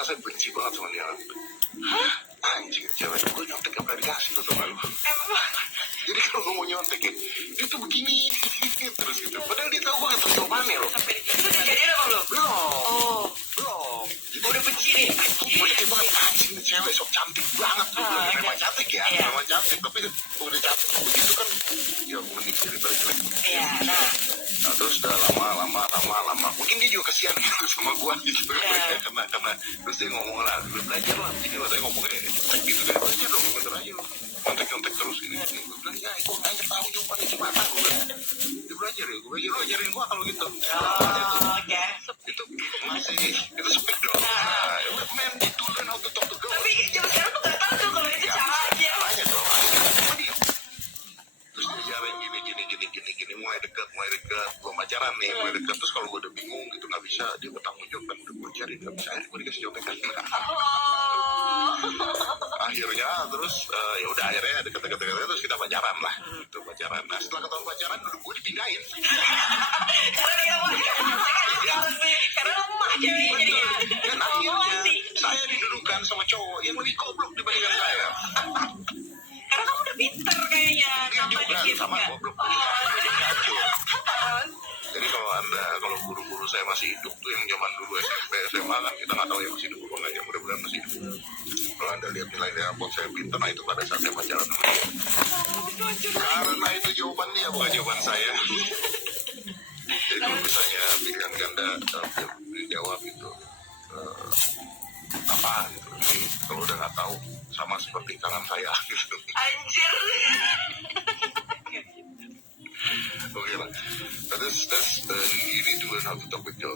karena saya benci banget sama dia. Hah? Anjing cewek, gue nyontek gak pernah dikasih tuh sama lu. Emang? Jadi kalau gue mau nyontek ya, dia tuh begini terus gitu. Padahal dia tahu banget terus jawabannya loh. Sampai itu udah jadian apa belum? Belum, Oh, belum. Jadi udah benci nih. gue benci banget anjing nih cewek sok cantik banget tuh. Memang cantik ya, Iya. memang cantik. Tapi udah cantik begitu kan, ya mending daripada jelek. Iya, nah. Nah terus udah lama. Mungkin dia juga kasihan gitu sama gue gitu. Iya. Karena terus dia ngomong lah, belajar lah. Ini lah saya ngomongnya cek gitu kan. Belajar dong, bener aja loh. Kontek terus ini. Gue bilang ya, gue nggak tahu jawabannya gimana. Gue bilang, dia belajar ya. Gue belajar, lo ajarin gue kalau gitu. Oh, oke. Itu masih, itu speak dong. Nah, man, itu learn how to talk to girls. Tapi zaman sekarang tuh gak tahu tuh kalau itu caranya. Aja dong, cuma dia. Terus diajarin gini, mulai dekat, belum pacaran nih, mulai dekat. Terus kalau gue udah bingung gitu, nggak bisa, dia bertanggung jawab kan, udah gue cari, nggak bisa, akhirnya gue dikasih contekan. Oh. Akhirnya, terus ya udah akhirnya deket terus kita pacaran lah, itu pacaran. Nah setelah ketahuan pacaran, duduk gue dipindahin. Karena lemah ceweknya jadinya. Dan akhirnya saya didudukan sama cowok yang lebih goblok dibandingkan saya. Karena kamu udah pinter kayaknya. Dia Sama juga dikit sama nggak? goblok. Terus? Jadi kalau guru-guru saya masih hidup tuh yang zaman dulu SMP SMA kan kita nggak tahu ya masih hidup apa nggak ya, mudah-mudahan masih hidup. Kalau anda lihat nilai raport saya pintar, nah itu pada saat saya pacaran sama dia. Karena itu jawaban dia bukan jawaban saya. Jadi kalau misalnya pilihan ganda dijawab itu apa gitu. Ini kalau udah nggak tahu sama seperti tangan saya gitu. Anjir. Oke lah. That's you need to learn how to talk with girls.